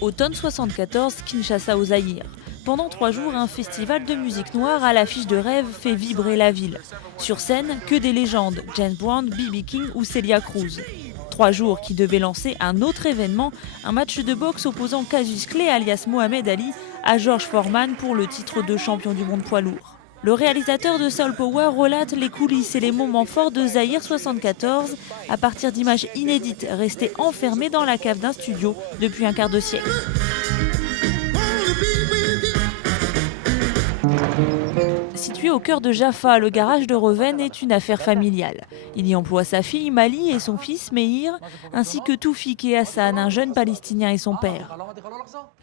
Automne 74, Kinshasa au Zaïre. Pendant 3 jours, un festival de musique noire à l'affiche de rêve fait vibrer la ville. Sur scène, que des légendes, James Brown, B.B. King ou Celia Cruz. 3 jours qui devaient lancer un autre événement, un match de boxe opposant Cassius Clay alias Mohamed Ali à George Foreman pour le titre de champion du monde poids lourd. Le réalisateur de Soul Power relate les coulisses et les moments forts de Zaïre 74 à partir d'images inédites restées enfermées dans la cave d'un studio depuis un quart de siècle. Situé au cœur de Jaffa, le garage de Reven est une affaire familiale. Il y emploie sa fille Mali et son fils Meir, ainsi que Toufik et Hassan, un jeune Palestinien et son père.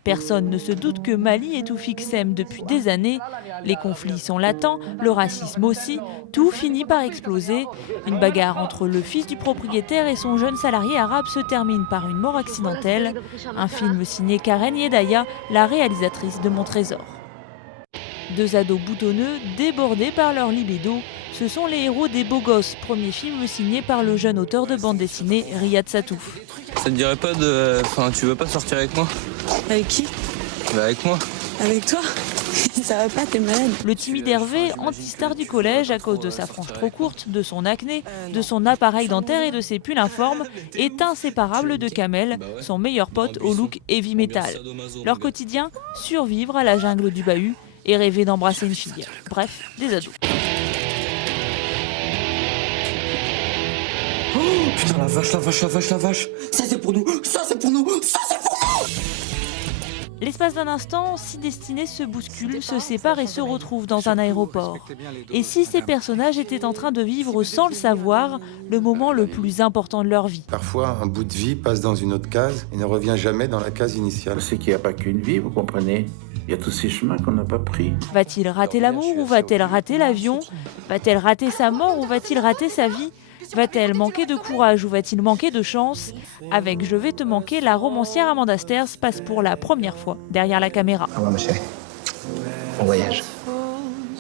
Personne ne se doute que Mali et Toufik s'aiment depuis des années. Les conflits sont latents, le racisme aussi. Tout finit par exploser. Une bagarre entre le fils du propriétaire et son jeune salarié arabe se termine par une mort accidentelle. Un film signé Karen Yedaya, la réalisatrice de Mon Trésor. 2 ados boutonneux, débordés par leur libido, ce sont les héros des Beaux Gosses, premier film signé par le jeune auteur de bande dessinée Riyad Satouf. Ça te dirait pas de... Enfin, tu veux pas sortir avec moi? Avec qui? Bah avec moi. Avec toi? Ça va pas, t'es malade. Le timide Hervé, anti-star du collège à cause de sa frange trop courte, de son acné, de son appareil dentaire et de ses pulls informes, est inséparable de Kamel, son meilleur pote au look heavy metal. Leur quotidien, survivre à la jungle du bahut et rêver d'embrasser une fille. Bref, des ados. Oh, putain, la vache, la vache, la vache, la vache. Ça c'est pour nous, ça c'est pour nous, ça c'est pour nous. L'espace d'un instant, 6 destinées se bousculent, se séparent et se retrouvent dans un aéroport. Et si ces personnages étaient en train de vivre sans le savoir, le moment le plus important de leur vie? Parfois, un bout de vie passe dans une autre case et ne revient jamais dans la case initiale. C'est qu'il n'y a pas qu'une vie, vous comprenez? Il y a tous ces chemins qu'on n'a pas pris. Va-t-il rater l'amour ou va-t-elle rater l'avion? Va-t-elle rater sa mort ou va-t-il rater sa vie? Va-t-elle manquer de courage ou va-t-il manquer de chance? Avec Je vais te manquer, la romancière Amanda Sters passe pour la première fois derrière la caméra. Au revoir, ma chérie. Bon voyage.